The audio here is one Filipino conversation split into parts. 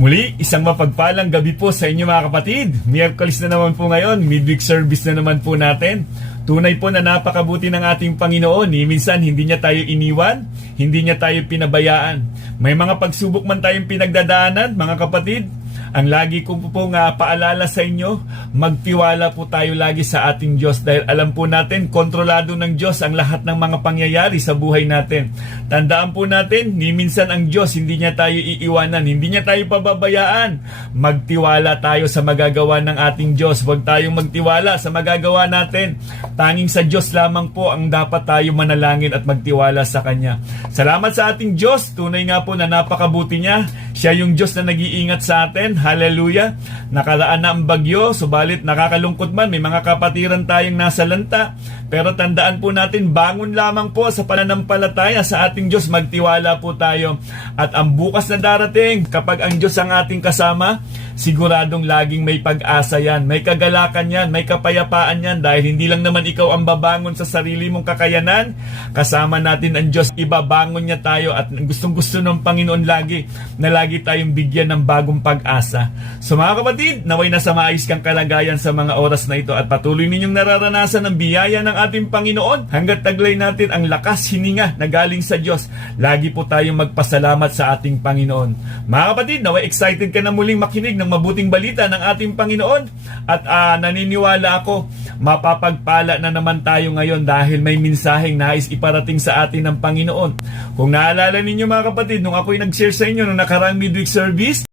Muli, isang mapagpalang gabi po sa inyo mga kapatid. Miyerkules na naman po ngayon, midweek service na naman po natin. Tunay po na napakabuti ng ating Panginoon. Minsan hindi niya tayo iniwan, hindi niya tayo pinabayaan. May mga pagsubok man tayong pinagdadaanan mga kapatid. Ang lagi ko po paalala sa inyo, magtiwala po tayo lagi sa ating Diyos dahil alam po natin, kontrolado ng Diyos ang lahat ng mga pangyayari sa buhay natin. Tandaan po natin, ni minsan ang Diyos hindi niya tayo iiwanan, hindi niya tayo pababayaan. Magtiwala tayo sa magagawa ng ating Diyos. Huwag tayong magtiwala sa magagawa natin. Tanging sa Diyos lamang po ang dapat tayo manalangin at magtiwala sa Kanya. Salamat sa ating Diyos. Tunay nga po na napakabuti niya. Siya yung Diyos na nag-iingat sa atin. Hallelujah. Nakaraan na ang bagyo, subalit nakakalungkot man, may mga kapatiran tayong nasa lanta. Pero tandaan po natin, bangon lamang po sa pananampalataya sa ating Diyos. Magtiwala po tayo. At ang bukas na darating, kapag ang Diyos ang ating kasama, siguradong laging may pag-asa yan, may kagalakan yan, may kapayapaan yan. Dahil hindi lang naman ikaw ang babangon sa sarili mong kakayanan. Kasama natin ang Diyos, ibabangon niya tayo. At gustong-gusto ng Panginoon lagi na lagi tayong bigyan ng bagong pag-asa. So mga kapatid, naway nasa maayos kang kalagayan sa mga oras na ito at patuloy ninyong nararanasan ang biyaya ng ating Panginoon hanggat taglay natin ang lakas hininga na galing sa Diyos. Lagi po tayong magpasalamat sa ating Panginoon. Mga kapatid, naway excited ka na muling makinig ng mabuting balita ng ating Panginoon at naniniwala ako mapapagpala na naman tayo ngayon dahil may mensaheng nais iparating sa atin ng Panginoon. Kung naalala ninyo mga kapatid, nung ako'y nag-share sa inyo nung nakaraang midweek service,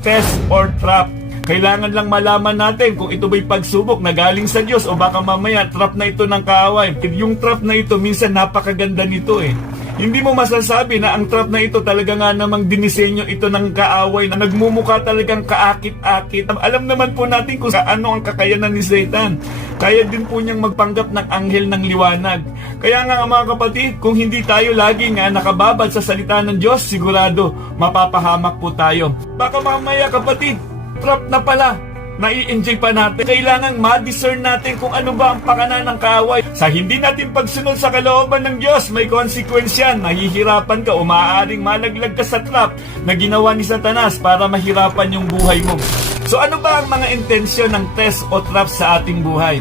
test or trap. Kailangan lang malaman natin kung ito ba'y pagsubok na galing sa Diyos o baka mamaya trap na ito ng kaaway. Yung trap na ito, minsan napakaganda nito eh. Hindi mo masasabi na ang trap na ito talaga nga namang dinisenyo ito ng kaaway na nagmumukha talagang kaakit-akit. Alam naman po natin kung ano ang kakayanan ni Satan. Kaya din po niyang magpanggap ng anghel ng liwanag. Kaya nga mga kapatid, kung hindi tayo lagi nga nakababad sa salita ng Diyos, sigurado mapapahamak po tayo. Baka mamaya kapatid, trap na pala. Nai-enjoy pa natin. Kailangan ma-discern natin kung ano ba ang pakana ng kaaway. Sa hindi natin pagsunod sa kalooban ng Diyos, may consequence yan. Mahihirapan ka o maaaring malaglag ka sa trap na ginawa ni Satanas para mahirapan yung buhay mo. So ano ba ang mga intensyon ng test o trap sa ating buhay?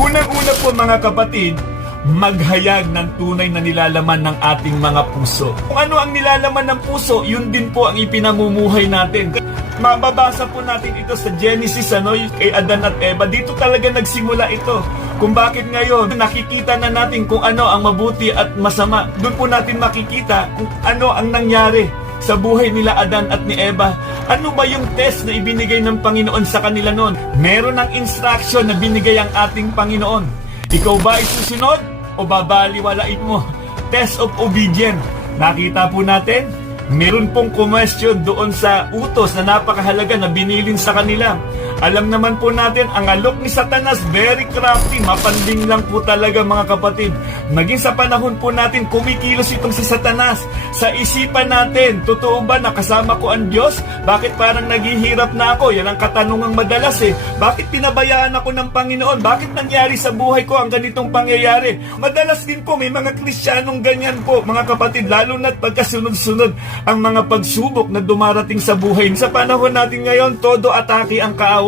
Unang-una po mga kapatid, maghayag ng tunay na nilalaman ng ating mga puso. Kung ano ang nilalaman ng puso, yun din po ang ipinamumuhay natin. Mababasa po natin ito sa Genesis, kay Adan at Eva. Dito talaga nagsimula ito. Kung bakit ngayon, nakikita na natin kung ano ang mabuti at masama. Doon po natin makikita kung ano ang nangyari sa buhay nila Adan at ni Eva. Ano ba yung test na ibinigay ng Panginoon sa kanila noon? Meron ng instruction na binigay ang ating Panginoon. Ikaw ba ay susunod o babaliwalain mo? Test of obedience. Nakita po natin, meron pong question doon sa utos na napakahalaga na binilin sa kanila. Alam naman po natin, ang alok ni Satanas, very crafty, mapanding lang po talaga mga kapatid. Naging sa panahon po natin, kumikilos itong si Satanas. Sa isipan natin, totoo ba nakasama ko ang Diyos? Bakit parang naghihirap na ako? Yan ang katanungang madalas eh. Bakit pinabayaan ako ng Panginoon? Bakit nangyari sa buhay ko ang ganitong pangyayari? Madalas din po, may mga Kristiyanong ganyan po, mga kapatid, lalo na't pagkasunod-sunod ang mga pagsubok na dumarating sa buhay. Sa panahon natin ngayon, todo atake ang kaaway.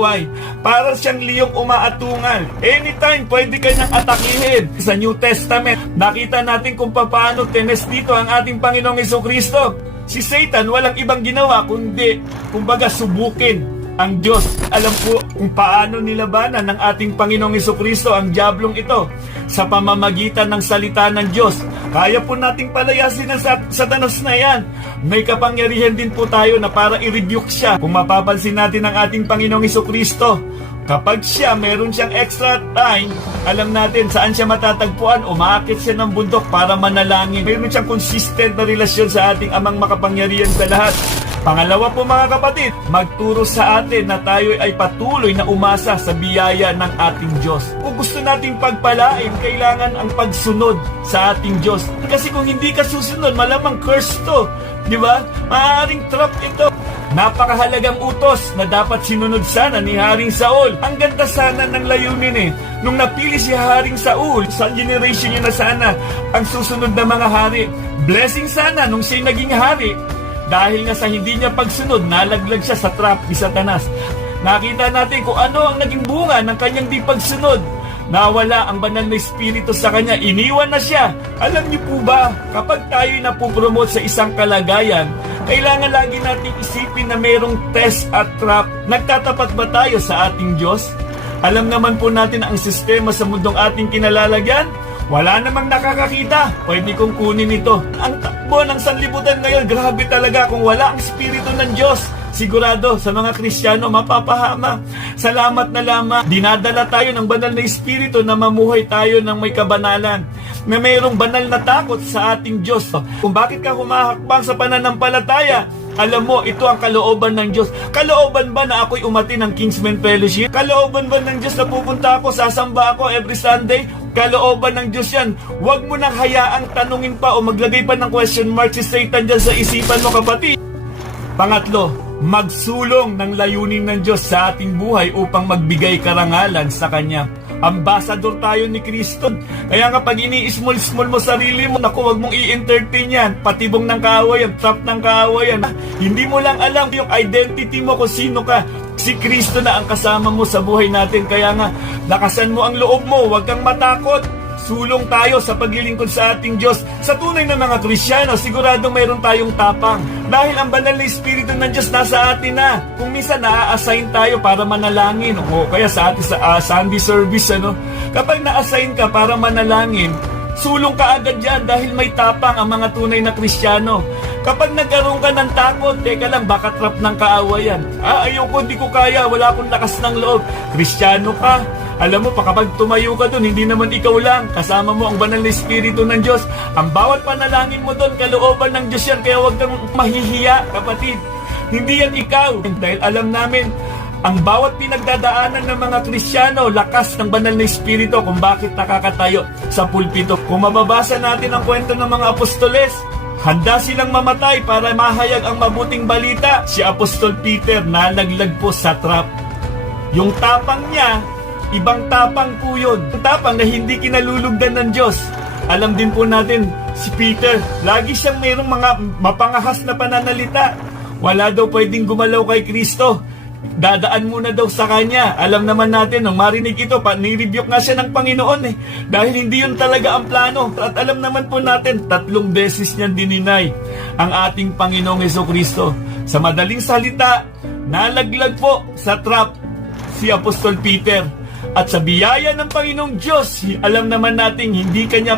Para siyang liyong umaatungal. Anytime, pwede kanyang atakihin. Sa New Testament, nakita natin kung paano tinest dito ang ating Panginoong Jesucristo. Si Satan, walang ibang ginawa kundi, kumbaga, subukin ang Diyos. Alam po kung paano nilabanan ng ating Panginoong Jesucristo ang diablong ito sa pamamagitan ng salita ng Diyos. Kaya po nating palayasin ang Satanas na yan. May kapangyarihan din po tayo na para i-rebuke siya. Kung mapapansin natin ang ating Panginoong Jesucristo, kapag siya, meron siyang extra time, alam natin saan siya matatagpuan, umaakit siya ng bundok para manalangin. Meron siyang consistent na relasyon sa ating amang makapangyarihan sa lahat. Pangalawa po mga kapatid, magturo sa atin na tayo ay patuloy na umasa sa biyaya ng ating Diyos. Kung gusto nating pagpalain, kailangan ang pagsunod sa ating Diyos. Kasi kung hindi ka susunod, malamang curse to. Di ba? Maaaring trap ito. Napakahalagang utos na dapat sinunod sana ni Haring Saul. Ang ganda sana ng layunin Nung napili si Haring Saul, sa generation niya na sana ang susunod na mga hari. Blessing sana nung siya'y naging hari. Dahil nga sa hindi niya pagsunod, nalaglag siya sa trap ni Satanas. Nakita natin kung ano ang naging bunga ng kanyang di pagsunod. Nawala ang banal na espiritu sa kanya, iniwan na siya. Alam niyo po ba, kapag tayo napupromote sa isang kalagayan, kailangan lagi natin isipin na mayroong test at trap. Nagtatapat ba tayo sa ating Diyos? Alam naman po natin ang sistema sa mundong ating kinalalagyan. Wala namang nakakakita. Pwede kong kunin ito. Ang takbo ng sanlibutan ngayon, grabe talaga kung wala ang espiritu ng Diyos. Sigurado sa mga Kristiyano mapapahama. Salamat na lamang dinadala tayo ng banal na espiritu na mamuhay tayo ng may kabanalan, na mayroong banal na takot sa ating Diyos. Kung bakit ka humahakbang sa pananampalataya, alam mo, ito ang kalooban ng Diyos. Kalooban ba na ako'y umati ng Kingsmen Fellowship? Kalooban ba ng Diyos na pupunta ako, sasamba ako every Sunday? Kalooban ng Diyos yan. Huwag mo nang hayaang tanungin pa o maglagay pa ng question mark si Satan dyan sa isipan mo, kapatid. Pangatlo, magsulong ng layunin ng Diyos sa ating buhay upang magbigay karangalan sa Kanya. Ambassador tayo ni Kristo. Kaya nga pag ini-small mo sarili mo, naku, wag mong i-entertain yan. Patibong ng kaawayan, trap ng kaawayan. Hindi mo lang alam yung identity mo kung sino ka. Si Kristo na ang kasama mo sa buhay natin. Kaya nga, lakasan mo ang loob mo, wag kang matakot. Sulong tayo sa paglilingkod sa ating Diyos. Sa tunay na mga Kristiyano, sigurado mayroon tayong tapang. Dahil ang banal na espiritu ng Diyos nasa atin na. Kung minsan na-assign tayo para manalangin, o kaya sa ating Sunday service, kapag na-assign ka para manalangin, sulong ka agad dyan dahil may tapang ang mga tunay na Kristiyano. Kapag nagkaroon ka ng takot, teka lang, baka trap ng kaawayan. Ayoko, di ko kaya, wala akong lakas ng loob. Kristiyano ka. Alam mo pa, kapag tumayo ka doon, hindi naman ikaw lang. Kasama mo ang banal na espiritu ng Diyos. Ang bawat panalangin mo doon, kalooban ng Diyos yan. Kaya huwag kang mahihiya, kapatid. Hindi yan ikaw. Dahil alam namin, ang bawat pinagdadaanan ng mga Kristiyano, lakas ng banal na espiritu kung bakit nakakatayo sa pulpito. Kung mababasa natin ang kwento ng mga apostoles, handa silang mamatay para mahayag ang mabuting balita. Si Apostol Peter nalaglag po sa trap. Yung tapang niya, ibang tapang po yun. Yung tapang na hindi kinalulugdan ng Diyos. Alam din po natin, si Peter, lagi siyang mayroong mga mapangahas na pananalita. Wala daw pwedeng gumalaw kay Kristo. Dadaan muna daw sa Kanya. Alam naman natin, nung marinig ito, nirebuke nga siya ng Panginoon dahil hindi yun talaga ang plano. At alam naman po natin, 3 beses niyang dininay ang ating Panginoong Hesukristo. Sa madaling salita, nalaglag po sa trap si Apostol Peter. At sa biyaya ng Panginoong Diyos, alam naman natin, hindi Kanya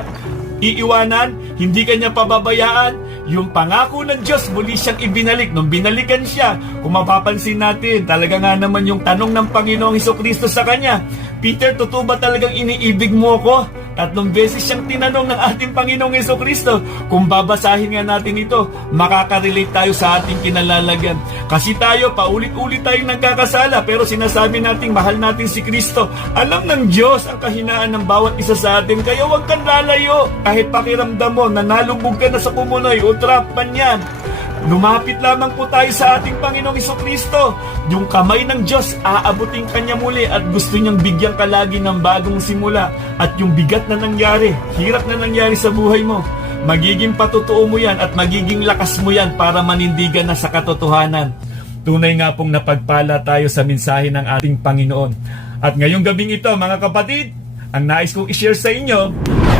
iiwanan, hindi Kanya pababayaan. Yung pangako ng Diyos, muli siyang ibinalik. Nung binalikan siya, kung mapapansin natin, talaga nga naman yung tanong ng Panginoong Hesukristo sa Kanya, Peter, totoo ba talagang iniibig mo ko? 3 beses siyang tinanong ng ating Panginoong Hesukristo. Kung babasahin nga natin ito, makaka-relate tayo sa ating kinalalagyan. Kasi tayo, paulit-ulit tayong nagkakasala, pero sinasabi natin, mahal natin si Kristo. Alam ng Diyos ang kahinaan ng bawat isa sa atin, kaya huwag kang lalayo. Kahit pakiramdam mo, nanalubog ka na sa kumunoy o trap man yan. Lumapit lamang po tayo sa ating Panginoong Hesukristo. Yung kamay ng Diyos, aabutin Kanya muli at gusto niyang bigyan ka lagi ng bagong simula. At yung bigat na nangyari, hirap na nangyari sa buhay mo, magiging patotoo mo yan at magiging lakas mo yan para manindigan na sa katotohanan. Tunay nga pong napagpala tayo sa mensahe ng ating Panginoon. At ngayong gabing ito, mga kapatid, ang nais kong i-share sa inyo,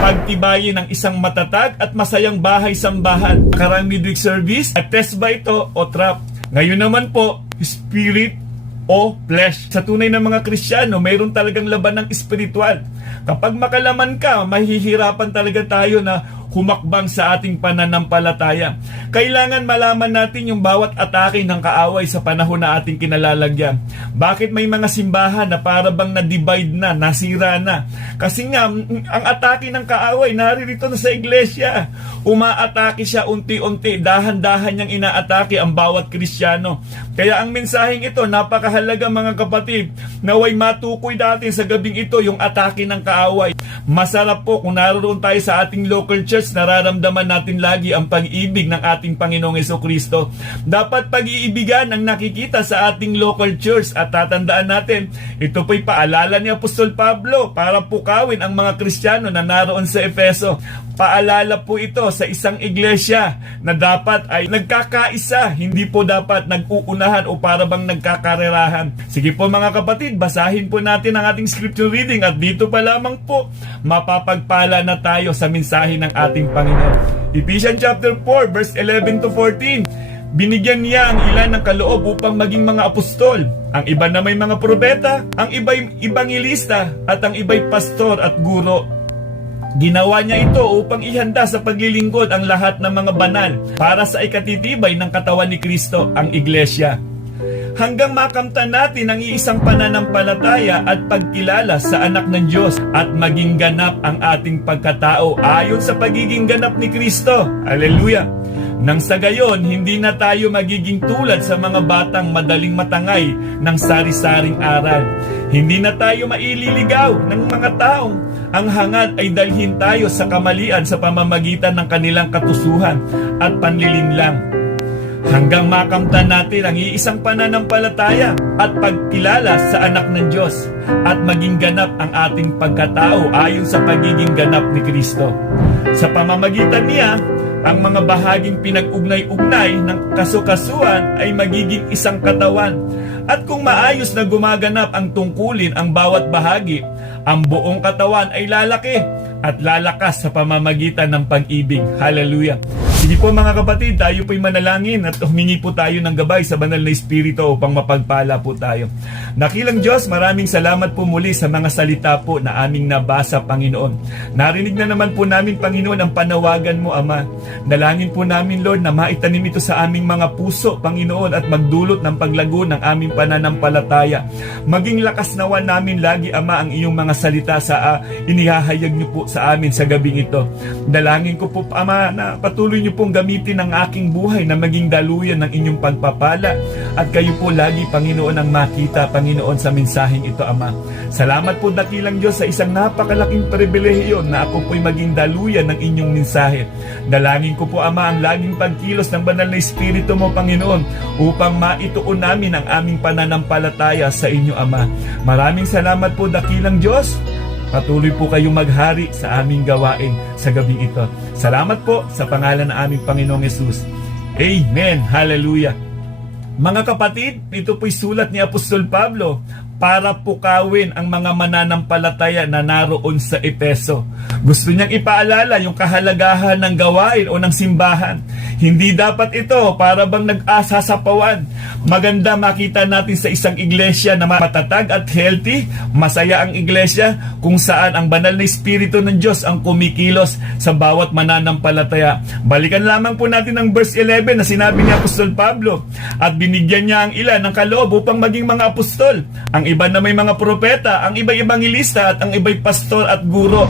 pagtibayin ng isang matatag at masayang bahay-sambahan. Karang midweek service, at test ba ito o trap? Ngayon naman po, spirit o flesh. Sa tunay na mga Kristiyano, mayroon talagang laban ng espiritual. Kapag makalaman ka, mahihirapan talaga tayo na humakbang sa ating pananampalataya. Kailangan malaman natin yung bawat atake ng kaaway sa panahon na ating kinalalagyan. Bakit may mga simbahan na para bang na-divide na, nasira na? Kasi nga, ang atake ng kaaway naririto na sa iglesia. Umaatake siya unti-unti, dahan-dahan niyang inaatake ang bawat Kristiyano. Kaya ang mensaheng ito, napakahalaga mga kapatid, naway matukoy natin sa gabing ito yung atake ng kaaway. Masarap po kung naroon tayo sa ating local church, nararamdaman natin lagi ang pag-ibig ng ating Panginoong Jesucristo. Dapat pag-iibigan ang nakikita sa ating local church at tatandaan natin, ito po'y paalala ni Apostol Pablo para pukawin ang mga Kristiyano na naroon sa Efeso. Paalala po ito sa isang iglesia na dapat ay nagkakaisa, hindi po dapat nag-uunahan o para bang nagkakarerahan. Sige po mga kapatid, basahin po natin ang ating scripture reading at dito pa lamang po mapapagpala na tayo sa mensahe ng ating Panginoon. Ephesians chapter 4 verse 11 to 14. Binigyan niya ang ilan ng kaloob upang maging mga apostol. Ang iba na may mga propeta, ang iba'y ibangilista at ang iba'y pastor at guro. Ginawa niya ito upang ihanda sa paglilingkod ang lahat ng mga banal para sa ikatitibay ng katawan ni Kristo, ang iglesia. Hanggang makamtan natin ang iisang pananampalataya at pagkilala sa anak ng Diyos at maging ganap ang ating pagkatao ayon sa pagiging ganap ni Kristo. Hallelujah! Nang sa gayon, hindi na tayo magiging tulad sa mga batang madaling matangay ng sari-saring aral. Hindi na tayo maililigaw ng mga taong ang hangad ay dalhin tayo sa kamalian sa pamamagitan ng kanilang katusuhan at panlilinlang. Hanggang makamtan natin ang iisang pananampalataya at pagkilala sa anak ng Diyos at maging ganap ang ating pagkatao ayon sa pagiging ganap ni Kristo. Sa pamamagitan niya, ang mga bahaging pinag-ugnay-ugnay ng kasukasuan ay magiging isang katawan. At kung maayos na gumaganap ang tungkulin ang bawat bahagi, ang buong katawan ay lalaki at lalakas sa pamamagitan ng pag-ibig. Hallelujah! Sige po mga kapatid, tayo po'y manalangin at humingi po tayo ng gabay sa banal na Espiritu upang mapagpala po tayo. Dakilang Diyos, maraming salamat po muli sa mga salita po na aming nabasa, Panginoon. Narinig na naman po namin, Panginoon, ang panawagan mo, Ama. Dalangin po namin, Lord, na maitanim ito sa aming mga puso, Panginoon, at magdulot ng paglago ng aming pananampalataya. Maging lakas nawan namin lagi, Ama, ang iyong mga salita sa inihahayag niyo po sa amin sa gabing ito. Dalangin ko po, Ama, na patuloy niyo pong gamitin ang aking buhay na maging daluyan ng inyong pagpapala at kayo po lagi, Panginoon, ang makita, Panginoon, sa mensaheng ito, Ama. Salamat po, dakilang Diyos, sa isang napakalaking pribilehiyo na ako po'y maging daluyan ng inyong mensahe. Dalangin ko po, Ama, ang laging pagkilos ng banal na Espiritu mo, Panginoon, upang maituon namin ang aming pananampalataya sa inyo, Ama. Maraming salamat po, dakilang Diyos. Patuloy po kayong maghari sa aming gawain sa gabing ito. Salamat po sa pangalan ng aming Panginoong Yesus. Amen. Hallelujah. Mga kapatid, ito po'y sulat ni Apostol Pablo para pukawin ang mga mananampalataya na naroon sa Efeso. Gusto niyang ipaalala yung kahalagahan ng gawain o ng simbahan. Hindi dapat ito para bang nag-asasapawan. Maganda makita natin sa isang iglesia na matatag at healthy, masaya ang iglesia kung saan ang banal na Espiritu ng Diyos ang kumikilos sa bawat mananampalataya. Balikan lamang po natin ang verse 11 na sinabi ni Apostol Pablo, at binigyan niya ang ilan ng kaloob upang maging mga apostol, ang iba na may mga propeta, ang iba'y ebanghelista at ang iba'y pastor at guro.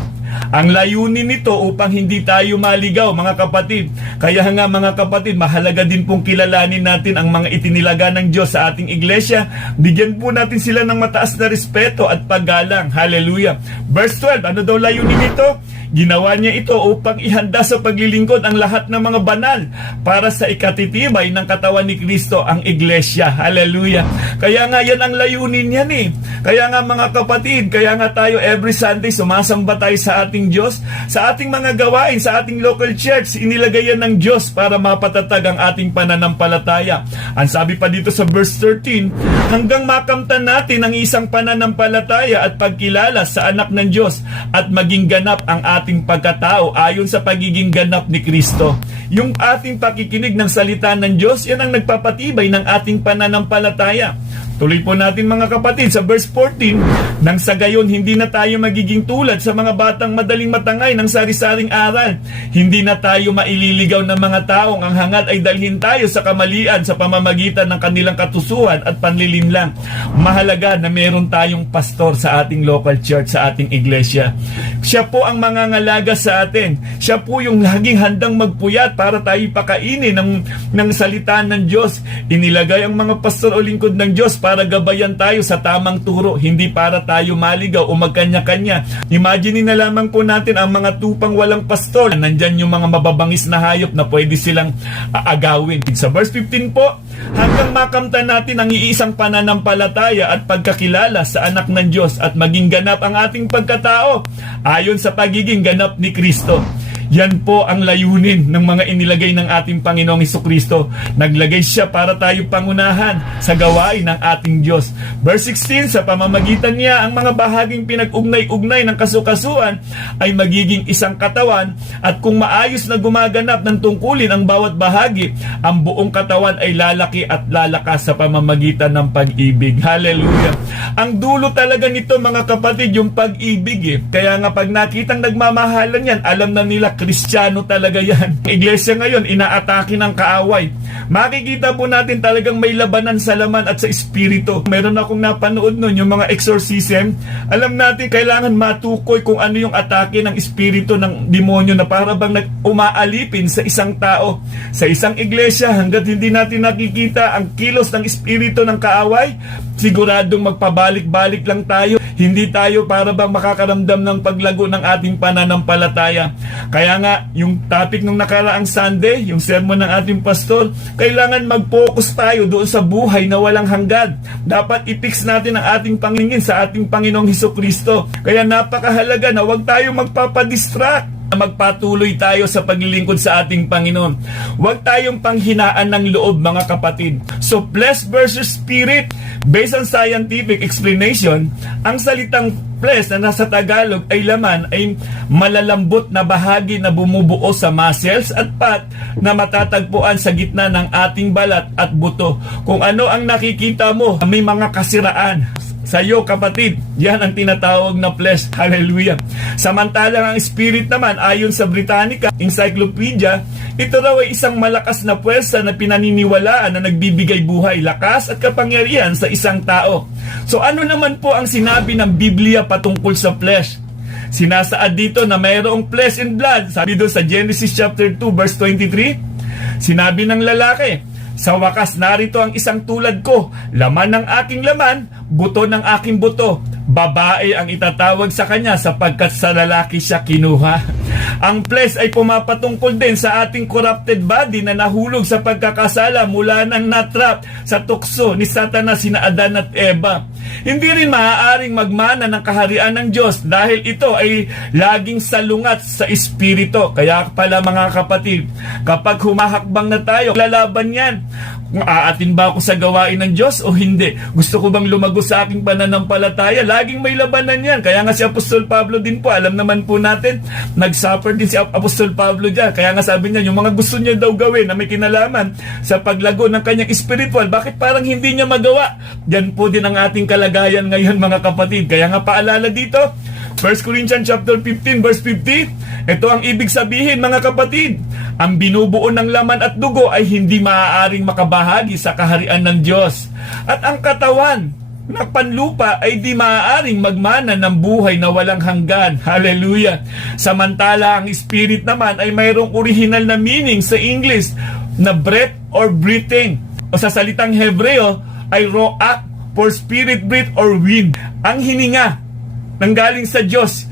Ang layunin nito upang hindi tayo maligaw, mga kapatid. Kaya nga mga kapatid, mahalaga din pong kilalanin natin ang mga itinilaga ng Diyos sa ating iglesia. Bigyan po natin sila ng mataas na respeto at paggalang. Hallelujah. Verse 12, ano daw layunin nito? Ginawa niya ito upang ihanda sa paglilingkod ang lahat ng mga banal para sa ikatitibay ng katawan ni Kristo, ang iglesia. Hallelujah. Kaya nga yan ang layunin niyan eh. Kaya nga mga kapatid, kaya nga tayo every Sunday sumasamba tayo sa ating Diyos, sa ating mga gawain, sa ating local church. Inilagay yan ng Diyos para mapatatag ang ating pananampalataya. Ang sabi pa dito sa verse 13, hanggang makamtan natin ang isang pananampalataya at pagkilala sa anak ng Diyos at maging ganap ang ating pagkatao ayon sa pagiging ganap ni Kristo. Yung ating pakikinig ng salita ng Diyos, yan ang nagpapatibay ng ating pananampalataya. Tuloy po natin mga kapatid sa verse 14, nang sa gayon hindi na tayo magiging tulad sa mga batang madaling matangay ng sari-saring aral. Hindi na tayo maililigaw ng mga taong ang hangad ay dalhin tayo sa kamalian sa pamamagitan ng kanilang katusuhan at panlilinlang. Mahalaga na meron tayong pastor sa ating local church, sa ating iglesia. Siya po ang mangangalaga sa atin. Siya po yung laging handang magpuyat para tayo pakainin ng salita ng Diyos. Inilagay ang mga pastor o lingkod ng Diyos para gabayan tayo sa tamang turo, hindi para tayo maligaw o magkanya-kanya. Imagine na lamang po natin ang mga tupang walang pastor. Nandyan yung mga mababangis na hayop na pwede silang agawin. Sa verse 15 po, hanggang makamtan natin ang iisang pananampalataya at pagkakilala sa anak ng Diyos at maging ganap ang ating pagkatao ayon sa pagiging ganap ni Kristo. Yan po ang layunin ng mga inilagay ng ating Panginoong Hesukristo. Naglagay siya para tayo pangunahan sa gawain ng ating Diyos. Verse 16, sa pamamagitan niya, ang mga bahaging pinag-ugnay-ugnay ng kasukasuan ay magiging isang katawan, at kung maayos na gumaganap ng tungkulin ang bawat bahagi, ang buong katawan ay lalaki at lalakas sa pamamagitan ng pag-ibig. Hallelujah! Ang dulo talaga nito mga kapatid, yung pag-ibig. Kaya nga pag nakitang nagmamahalan yan, alam na nila Kristiyano talaga yan. Iglesia ngayon, inaatake ng kaaway. Makikita po natin talagang may labanan sa laman at sa espiritu. Meron akong napanood nun, yung mga exorcism. Alam natin, kailangan matukoy kung ano yung atake ng espiritu ng demonyo na para bang umaalipin sa isang tao. Sa isang iglesia, hanggat hindi natin nakikita ang kilos ng espiritu ng kaaway, siguradong magpabalik-balik lang tayo. Hindi tayo para bang makakaramdam ng paglago ng ating pananampalataya. Kaya nga, yung topic nung nakaraang Sunday, yung sermon ng ating pastor, kailangan mag-focus tayo doon sa buhay na walang hanggan. Dapat i-fix natin ang ating paningin sa ating Panginoong Hesukristo. Kaya napakahalaga na huwag tayo magpapadistract. Magpatuloy tayo sa paglilingkod sa ating Panginoon. Huwag tayong panghinaan ng loob mga kapatid. So flesh versus spirit, based on scientific explanation, ang salitang flesh na nasa Tagalog ay laman ay malalambot na bahagi na bumubuo sa muscles at fat na matatagpuan sa gitna ng ating balat at buto. Kung ano ang nakikita mo, may mga kasiraan sa iyo kapatid, yan ang tinatawag na flesh. Hallelujah. Samantalang ang spirit naman, ayon sa Britannica Encyclopedia, ito raw ay isang malakas na puwersa na pinaniniwalaan na nagbibigay buhay, lakas at kapangyarihan sa isang tao. So ano naman po ang sinabi ng Biblia patungkol sa flesh? Sinasaad dito na mayroong flesh and blood. Sabi doon sa Genesis chapter 2 verse 23, sinabi ng lalaki, sa wakas narito ang isang tulad ko, laman ng aking laman, buto ng aking buto. Babae ang itatawag sa kanya sapagkat sa lalaki siya kinuha. Ang flesh ay pumapatungkol din sa ating corrupted body na nahulog sa pagkakasala mula nang natrap sa tukso ni Satanas sina Adan at Eva. Hindi rin maaaring magmana ng kaharian ng Diyos dahil ito ay laging salungat sa espiritu. Kaya pala mga kapatid, kapag humahakbang na tayo, lalaban yan. Kung aatin ba ako sa gawain ng Diyos o hindi? Gusto ko bang lumago sa aking pananampalataya? Laging may labanan yan. Kaya nga si Apostol Pablo din po, alam naman po natin, nag-suffer din si Apostol Pablo dyan. Kaya nga sabi niya, yung mga gusto niya daw gawin na may kinalaman sa paglago ng kanyang spiritual, bakit parang hindi niya magawa? Yan po din ang ating kalagayan ngayon mga kapatid. Kaya nga paalala dito, 1 Corinthians chapter 15 verse 50, ito ang ibig sabihin mga kapatid, ang binubuo ng laman at dugo ay hindi maaaring makabahagi sa kaharian ng Diyos. At ang katawan ng panlupa ay di maaaring magmana ng buhay na walang hanggan. Hallelujah! Samantala ang spirit naman ay mayroong original na meaning sa English na breath or breathing. O sa salitang Hebreo ay roach for spirit breath or wind. Ang hininga nanggaling sa Diyos,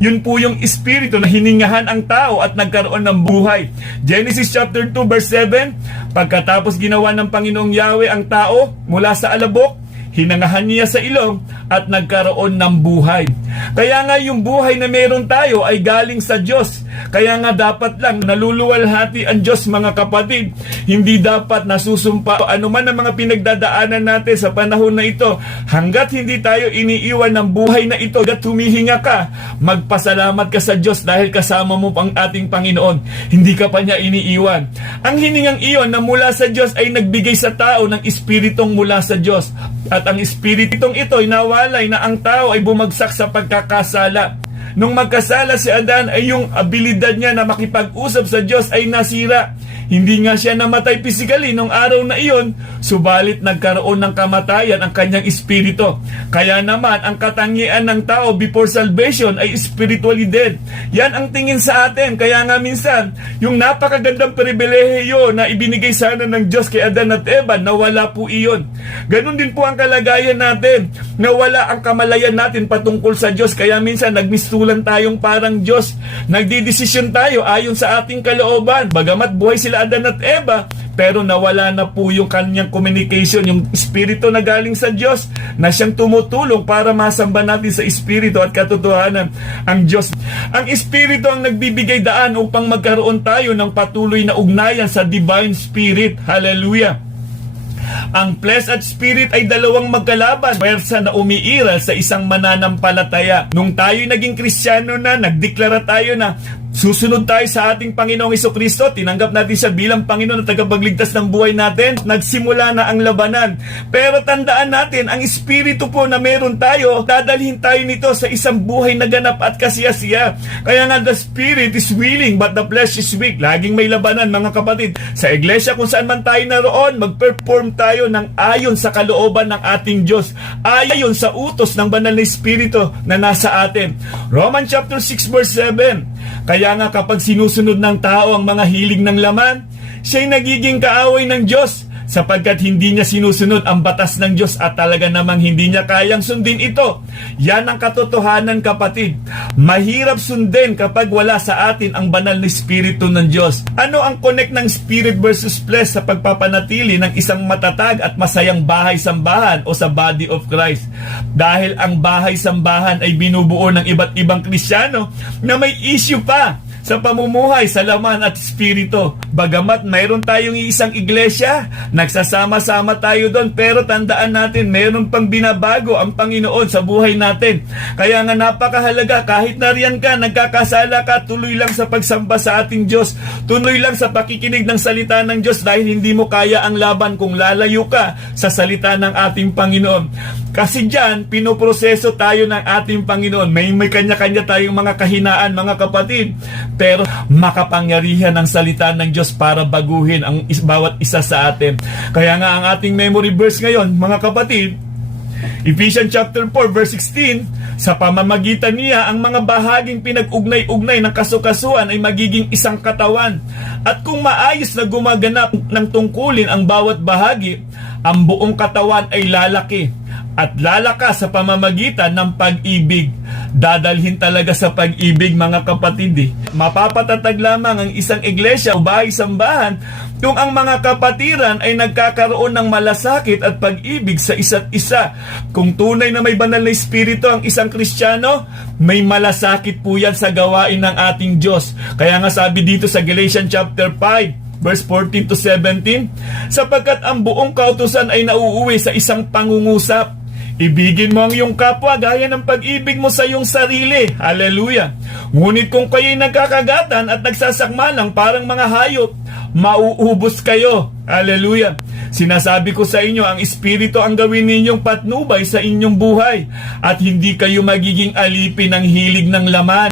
yun po yung espiritu na hiningahan ang tao at nagkaroon ng buhay. Genesis chapter 2 verse 7, pagkatapos ginawa ng Panginoong Yahweh ang tao mula sa alabok, hinangahan niya sa ilong at nagkaroon ng buhay. Kaya nga yung buhay na meron tayo ay galing sa Diyos. Kaya nga dapat lang naluluwalhati ang Diyos mga kapatid. Hindi dapat nasusumpa anuman ang mga pinagdadaanan natin sa panahon na ito. Hanggat hindi tayo iniiwan ng buhay na ito, hanggat humihinga ka, magpasalamat ka sa Diyos dahil kasama mo ang ating Panginoon. Hindi ka pa niya iniiwan. Ang hiningang iyon na mula sa Diyos ay nagbigay sa tao ng espiritong mula sa Diyos. At At ang espiritong ito ay nawalay na ang tao ay bumagsak sa pagkakasala. Nung magkasala si Adan ay yung abilidad niya na makipag-usap sa Diyos ay nasira. Hindi nga siya namatay physically nung araw na iyon, subalit nagkaroon ng kamatayan ang kanyang espiritu. Kaya naman, ang katangian ng tao before salvation ay spiritually dead. Yan ang tingin sa atin. Kaya nga minsan, yung napakagandang pribilehiyo na ibinigay sana ng Diyos kay Adan at Eva, nawala po iyon. Ganon din po ang kalagayan natin. Nawala ang kamalayan natin patungkol sa Diyos. Kaya minsan, nagmistulan tayong parang Diyos. Nagdidesisyon tayo ayon sa ating kalooban. Bagamat buhay sila Adan at Eva, pero nawala na po yung kanyang communication, yung espiritu na galing sa Diyos na siyang tumutulong para masamba natin sa espiritu at katotohanan ang Diyos. Ang espiritu ang nagbibigay daan upang magkaroon tayo ng patuloy na ugnayan sa divine spirit. Hallelujah! Ang flesh at spirit ay dalawang magkalaban, pwersa na umiiral sa isang mananampalataya. Nung tayo naging Kristiyano na, nagdeklara tayo na susunod tayo sa ating Panginoong Hesukristo, tinanggap natin siya bilang Panginoon at tagapagligtas ng buhay natin, nagsimula na ang labanan. Pero tandaan natin, ang espiritu po na meron tayo, dadalhin tayo nito sa isang buhay na ganap at kasiyasiya. Kaya nga, the spirit is willing but the flesh is weak. Laging may labanan, mga kapatid. Sa iglesia kung saan man tayo naroon, mag-perform tayo ng ayon sa kalooban ng ating Diyos, ayon sa utos ng banal na espiritu na nasa atin. Romans chapter 6 verse 7. Kaya nga kapag sinusunod ng tao ang mga hilig ng laman, siya'y nagiging kaaway ng Diyos sapagkat hindi niya sinusunod ang batas ng Diyos at talaga namang hindi niya kayang sundin ito. Yan ang katotohanan, kapatid. Mahirap sundin kapag wala sa atin ang banal na espiritu ng Diyos. Ano ang connect ng spirit versus flesh sa pagpapanatili ng isang matatag at masayang bahay-sambahan o sa body of Christ? Dahil ang bahay-sambahan ay binubuo ng iba't ibang Kristiyano na may issue pa sa pamumuhay sa laman at espiritu. Bagamat mayroon tayong isang iglesia, nagsasama-sama tayo doon, pero tandaan natin, mayroon pang binabago ang Panginoon sa buhay natin. Kaya nga napakahalaga, kahit nariyan ka, nagkakasala ka, tuloy lang sa pagsamba sa ating Diyos, tuloy lang sa pakikinig ng salita ng Diyos dahil hindi mo kaya ang laban kung lalayo ka sa salita ng ating Panginoon. Kasi dyan, pinoproseso tayo ng ating Panginoon. May kanya-kanya tayong mga kahinaan, mga kapatid. Pero makapangyarihan ang salita ng Diyos para baguhin ang bawat isa sa atin. Kaya nga ang ating memory verse ngayon, mga kapatid, Ephesians chapter 4 verse 16, sa pamamagitan niya ang mga bahaging pinag-ugnay-ugnay ng kasukasuan ay magiging isang katawan. At kung maayos na gumaganap ng tungkulin ang bawat bahagi, ang buong katawan ay lalaki at lalakas sa pamamagitan ng pag-ibig. Dadalhin talaga sa pag-ibig, mga kapatid. Mapapatatag lamang ang isang iglesia o bahay-sambahan kung ang mga kapatiran ay nagkakaroon ng malasakit at pag-ibig sa isa't isa. Kung tunay na may banal na espiritu ang isang Kristiyano, may malasakit po yan sa gawain ng ating Diyos. Kaya nga sabi dito sa Galatians chapter 5 verse 14 to 17, sapagkat ang buong kautusan ay nauuwi sa isang pangungusap. Ibigin mo ang iyong kapwa gaya ng pag-ibig mo sa iyong sarili. Hallelujah! Ngunit kung kayo'y nagkakagatan at nagsasakmalang parang mga hayop, mauubos kayo. Hallelujah! Sinasabi ko sa inyo, ang espiritu ang gawin ninyong patnubay sa inyong buhay at hindi kayo magiging alipin ng hilig ng laman.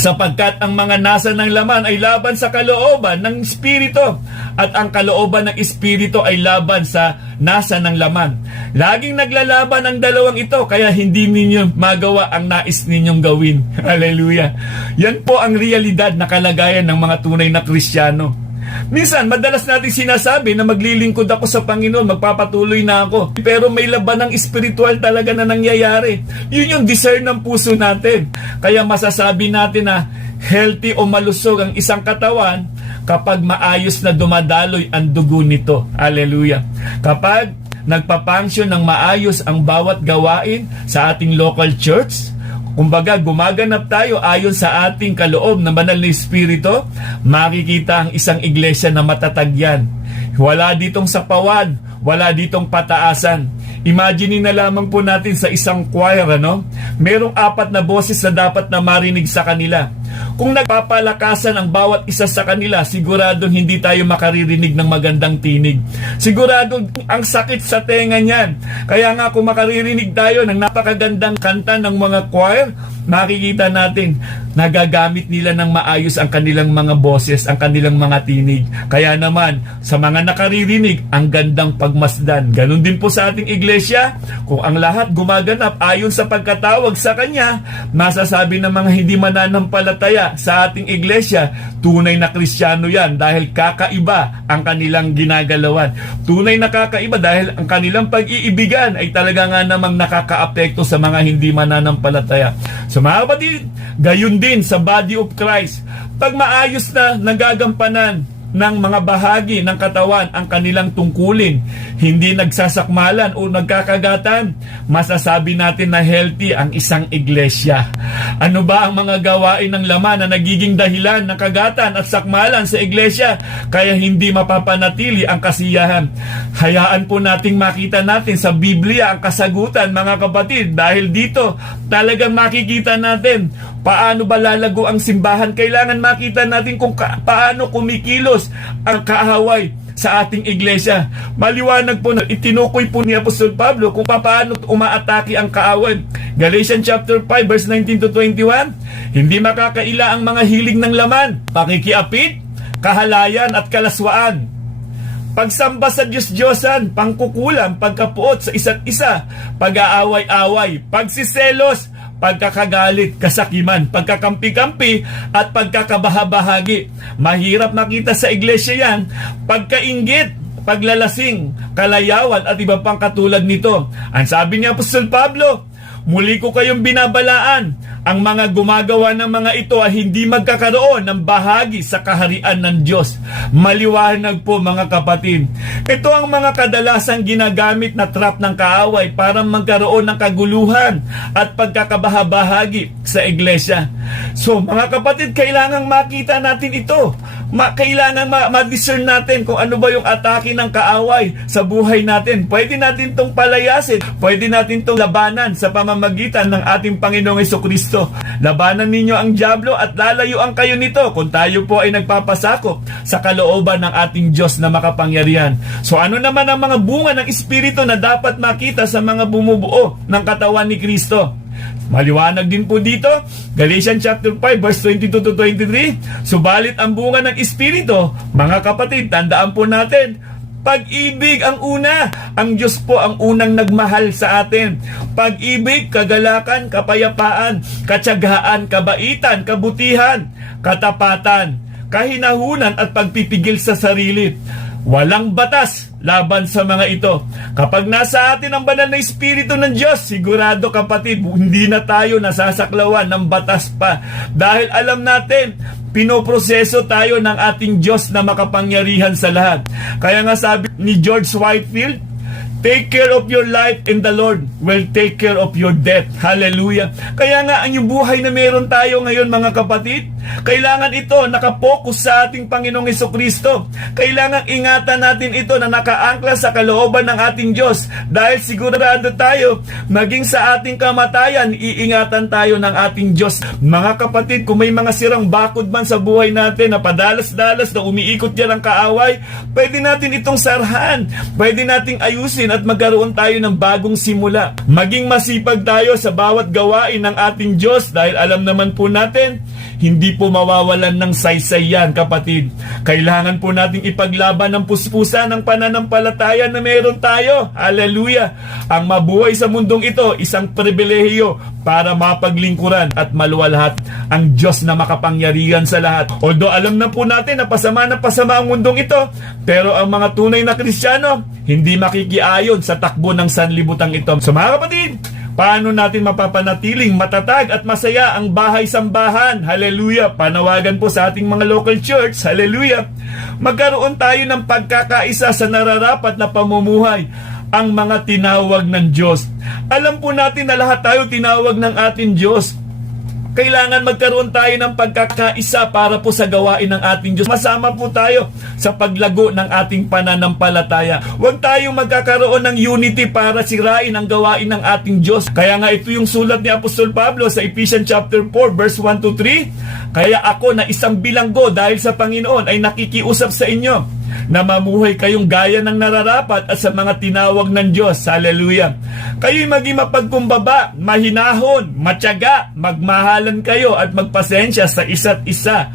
Sapagkat ang mga nasa ng laman ay laban sa kalooban ng espiritu at ang kalooban ng espiritu ay laban sa nasa ng laman. Laging naglalaban ang dalawang ito kaya hindi ninyo magawa ang nais ninyong gawin. Hallelujah! Yan po ang realidad na kalagayan ng mga tunay na Kristiyano. Minsan, madalas natin sinasabi na maglilingkod ako sa Panginoon, magpapatuloy na ako. Pero may laban ng espiritual talaga na nangyayari. Yun yung discern ng puso natin. Kaya masasabi natin na healthy o malusog ang isang katawan kapag maayos na dumadaloy ang dugo nito. Hallelujah! Kapag nagpapangsyon ng maayos ang bawat gawain sa ating local church, kumbaga, gumaganap tayo ayon sa ating kaloob na banal na espiritu, makikita ang isang iglesia na matatag yan. Wala ditong sapawan, wala ditong pataasan. Imagine na lamang po natin sa isang choir, Merong 4 na boses na dapat na marinig sa kanila. Kung nagpapalakasan ang bawat isa sa kanila, siguradong hindi tayo makaririnig ng magandang tinig. Sigurado ang sakit sa tenga niyan. Kaya nga kung makaririnig tayo ng napakagandang kanta ng mga choir, makikita natin nagagamit nila ng maayos ang kanilang mga boses, ang kanilang mga tinig. Kaya naman, sa mga nakaririnig, ang gandang pagmasdan. Ganon din po sa ating iglesia, kung ang lahat gumaganap ayon sa pagkatawag sa Kanya, masasabi ng mga hindi mananampalataya sa ating iglesia, tunay na Kristiyano yan dahil kakaiba ang kanilang ginagalawan. Tunay na kakaiba dahil ang kanilang pag-iibigan ay talaga nga namang nakakaapekto sa mga hindi mananampalataya. So mga kapatid, gayon din sa body of Christ. Pag maayos na nagagampanan ng mga bahagi ng katawan ang kanilang tungkulin, hindi nagsasakmalan o nagkakagatan, masasabi natin na healthy ang isang iglesia. Ano ba ang mga gawain ng laman na nagiging dahilan ng kagatan at sakmalan sa iglesia kaya hindi mapapanatili ang kasiyahan? Hayaan po nating makita natin sa Biblia ang kasagutan, mga kapatid, dahil dito talagang makikita natin paano ba lalago ang simbahan. Kailangan makita natin kung paano kumikilos ang kaaway sa ating iglesia. Maliwanag po na itinukoy po ni Apostol Pablo kung paano umaatake ang kaaway. Galatians chapter 5 verse 19 to 21, hindi makakaila ang mga hilig ng laman, pakikiapid, kahalayan at kalaswaan, pagsamba sa Diyos-Diyosan, pangkukulam, pagkapuot sa isa't isa, pag-aaway-away, pagsiselos, pagkakagalit, kasakiman, pagkakampi-kampi at pagkakabahabahagi. Mahirap makita sa iglesia yan. Pagkainggit, paglalasing, kalayawan at iba pang katulad nito. Ang sabi ni Apostol Pablo, muli ko kayong binabalaan, ang mga gumagawa ng mga ito ay hindi magkakaroon ng bahagi sa kaharian ng Diyos. Maliwanag po, mga kapatid. Ito ang mga kadalasang ginagamit na trap ng kaaway para magkaroon ng kaguluhan at pagkakabahabahagi sa iglesia. So, mga kapatid, kailangang makita natin ito. Kailangan ma-discern natin kung ano ba yung atake ng kaaway sa buhay natin. Pwede natin itong palayasin. Pwede natin itong labanan sa pamamagitan ng ating Panginoong Jesucristo. Labanan ninyo ang dyablo at lalayuan kayo nito kung tayo po ay nagpapasakop sa kalooban ng ating Diyos na makapangyarihan. So ano naman ang mga bunga ng Espiritu na dapat makita sa mga bumubuo ng katawan ni Kristo? Maliwanag din po dito, Galatians chapter 5 verse 22 to 23, subalit ang bunga ng Espiritu, mga kapatid, tandaan po natin, pag-ibig ang una. Ang Diyos po ang unang nagmahal sa atin. Pag-ibig, kagalakan, kapayapaan, katyagaan, kabaitan, kabutihan, katapatan, kahinahunan at pagpipigil sa sarili. Walang batas laban sa mga ito. Kapag nasa atin ang banal na Espiritu ng Diyos, sigurado, kapatid, hindi na tayo nasasaklawan ng batas pa. Dahil alam natin, pinoproseso tayo ng ating Diyos na makapangyarihan sa lahat. Kaya nga sabi ni George Whitefield, take care of your life and the Lord will take care of your death. Hallelujah. Kaya nga ang yung buhay na meron tayo ngayon, mga kapatid, kailangan ito nakapokus sa ating Panginoong Jesucristo. Kailangan ingatan natin ito na nakaangkla sa kalooban ng ating Diyos. Dahil sigurado tayo, maging sa ating kamatayan, iingatan tayo ng ating Diyos. Mga kapatid, kung may mga sirang bakod man sa buhay natin na padalas-dalas na umiikot yan ang kaaway, pwede natin itong sarhan. Pwede nating ayusin at magkaroon tayo ng bagong simula. Maging masipag tayo sa bawat gawain ng ating Diyos dahil alam naman po natin, hindi po mawawalan ng saysay yan, kapatid. Kailangan po nating ipaglaban ng puspusa ng pananampalataya na meron tayo. Hallelujah! Ang mabuhay sa mundong ito, isang pribilehiyo para mapaglingkuran at maluwalhati ang Diyos na makapangyarihan sa lahat. Although alam na po natin na pasama ang mundong ito, pero ang mga tunay na Kristiyano, hindi makikiayon sa takbo ng sanlibutan ito. So mga kapatid, paano natin mapapanatiling matatag at masaya ang bahay-sambahan? Hallelujah! Panawagan po sa ating mga local church. Hallelujah! Magkaroon tayo ng pagkakaisa sa nararapat na pamumuhay, ang mga tinawag ng Diyos. Alam po natin na lahat tayo tinawag ng ating Diyos. Kailangan magkaroon tayo ng pagkakaisa para po sa gawain ng ating Diyos. Masama po tayo sa paglago ng ating pananampalataya. Huwag tayong magkakaroon ng unity para sirain ang gawain ng ating Diyos. Kaya nga ito yung sulat ni Apostol Pablo sa Ephesians chapter 4 verse 1 to 3. Kaya ako na isang bilanggo dahil sa Panginoon ay nakikiusap sa inyo na mamuhay kayong gaya ng nararapat at sa mga tinawag ng Diyos. Hallelujah. Kayo'y maging mapagkumbaba, mahinahon, matyaga, magmahalan kayo at magpasensya sa isa't isa.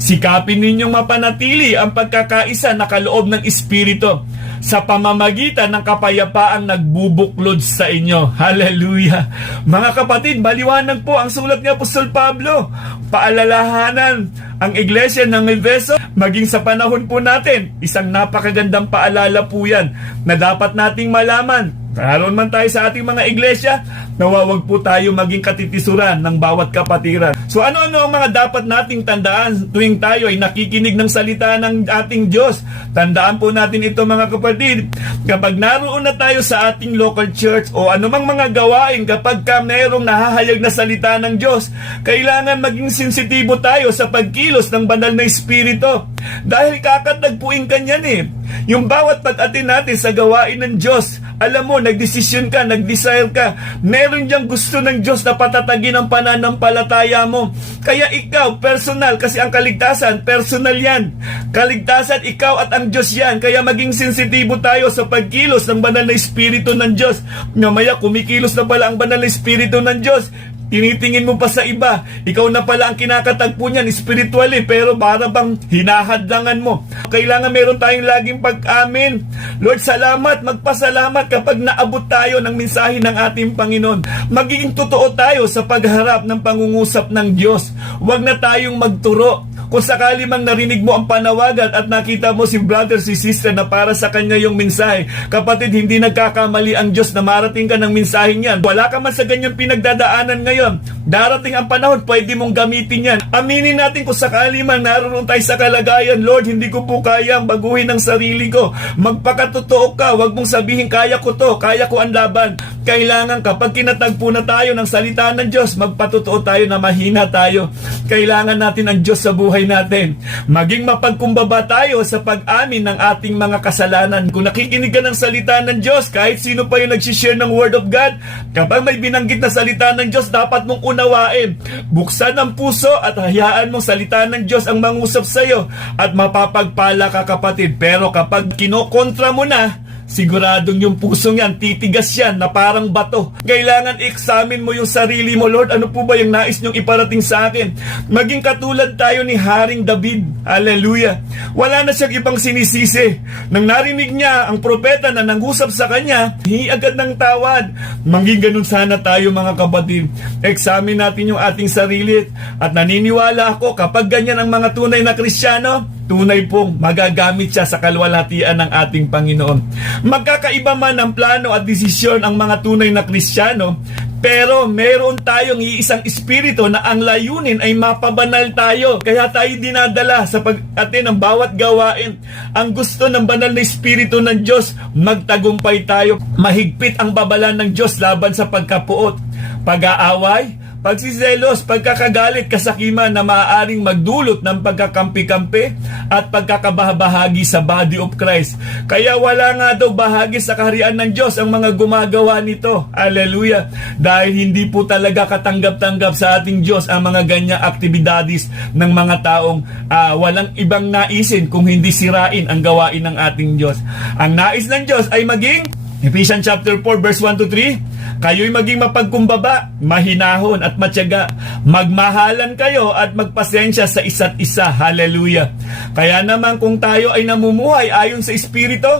Sikapin ninyong mapanatili ang pagkakaisa na kaloob ng Espiritu sa pamamagitan ng kapayapaang nagbubuklod sa inyo. Hallelujah. Mga kapatid, maliwanag po ang sulat ni Apostol Pablo. Paalalahanan ang iglesia ng Efeso, maging sa panahon po natin, isang napakagandang paalala po yan na dapat nating malaman. Karoon man tayo sa ating mga iglesia, nawawag po tayo maging katitisuran ng bawat kapatiran. So ano-ano ang mga dapat nating tandaan tuwing tayo ay nakikinig ng salita ng ating Diyos? Tandaan po natin ito mga kapatid. Kapag naroon na tayo sa ating local church o anumang mga gawain, kapag mayroong nahahayag na salita ng Diyos, kailangan maging sensitibo tayo sa pagkilos ng banal na Espiritu. Dahil kakatagpuin ka niyan eh. Yung bawat pag-atin natin sa gawain ng Diyos, alam mo, nagdesisyon ka, nagdesire ka, meron diyang gusto ng Diyos na patatagin ang pananampalataya mo. Kaya ikaw, personal, kasi ang kaligtasan, personal yan. Kaligtasan, ikaw at ang Diyos yan. Kaya maging sensitibo tayo sa pagkilos ng banal na Espiritu ng Diyos. Namaya, kumikilos na pala ang banal na Espiritu ng Diyos. Tinitingin mo pa sa iba. Ikaw na pala ang kinakatagpo niyan, spiritually, pero para bang hinahadlangan mo. Kailangan meron tayong laging pag-amin. Lord, salamat, magpasalamat kapag naabot tayo ng mensahe ng ating Panginoon. Magiging totoo tayo sa pagharap ng pangungusap ng Diyos. Huwag na tayong magturo. Kung sakali mang narinig mo ang panawagan at nakita mo si brother, si sister na para sa kanya yung mensahe, kapatid, hindi nagkakamali ang Diyos na marating ka ng mensahe niyan. Wala ka man sa ganyang pinagdadaanan ngayon. Darating ang panahon, pwede mong gamitin yan. Aminin natin kung sakali man naroon tayo sa kalagayan, Lord, hindi ko po kayang baguhin ang sarili ko. Magpakatotoo ka, wag mong sabihin, kaya ko to, kaya ko ang laban. Kailangan kapag kinatagpo na tayo ng salita ng Diyos, magpatotoo tayo na mahina tayo. Kailangan natin ang Diyos sa buhay natin. Maging mapagkumbaba tayo sa pag-amin ng ating mga kasalanan. Kung nakikinig ka ng salita ng Diyos, kahit sino pa yung nagsishare ng Word of God, kapag may binanggit na salita ng Diyos, dapat mong unawain. Buksan ang puso at hayaan mong salita ng Diyos ang mangusap sa iyo at mapapagpala ka, kapatid. Pero kapag kinokontra mo na, siguradong yung pusong yan, titigas yan na parang bato. Kailangan i-examine mo yung sarili mo. Lord, ano po ba yung nais niyong iparating sa akin? Maging katulad tayo ni Haring David. Hallelujah. Wala na siyang ibang sinisisi. Nang narinig niya ang propeta na nangusap sa kanya, hingi agad ng tawad. Maging ganun sana tayo mga kapatid. Examine natin yung ating sarili at naniniwala ako kapag ganyan ang mga tunay na Kristiyano, tunay pong magagamit siya sa kalwalhatian ng ating Panginoon. Magkakaiba man ang plano at desisyon ang mga tunay na Kristiyano, pero meron tayong iisang espiritu na ang layunin ay mapabanal tayo. Kaya tayo dinadala sa pag-atin ng bawat gawain. Ang gusto ng banal na espiritu ng Diyos, magtagumpay tayo. Mahigpit ang babalan ng Diyos laban sa pagkapuot, pag-aaway, pagsiselos, pagkakagalit, kasakiman na maaaring magdulot ng pagkakampi-kampi at pagkakabahagi sa body of Christ. Kaya wala nga daw bahagi sa kaharian ng Diyos ang mga gumagawa nito. Hallelujah! Dahil hindi po talaga katanggap-tanggap sa ating Diyos ang mga ganyang aktibidades ng mga taong walang ibang naisin kung hindi sirain ang gawain ng ating Diyos. Ang nais ng Diyos ay maging, Ephesians chapter 4 verse 1 to 3, kayo'y maging mapagkumbaba, mahinahon at matyaga. Magmahalan kayo at magpasensya sa isa't isa. Hallelujah. Kaya naman kung tayo ay namumuhay ayon sa Espiritu,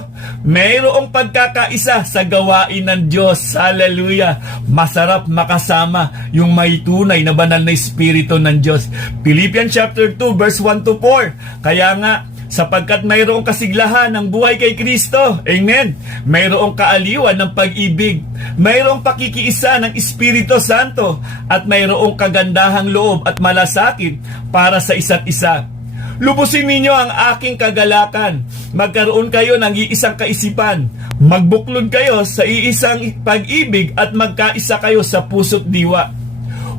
mayroong pagkakaisa sa gawain ng Diyos. Hallelujah. Masarap makasama yung may tunay na banal na Espiritu ng Diyos. Philippians chapter 2 verse 1 to 4. Kaya nga, sapagkat mayroong kasiglahan ng buhay kay Kristo. Amen. Mayroong kaaliwan ng pag-ibig. Mayroong pakikiisa ng Espiritu Santo. At mayroong kagandahang loob at malasakit para sa isa't isa. Lubusin ninyo ang aking kagalakan. Magkaroon kayo ng iisang kaisipan. Magbuklod kayo sa iisang pag-ibig at magkaisa kayo sa puso't diwa.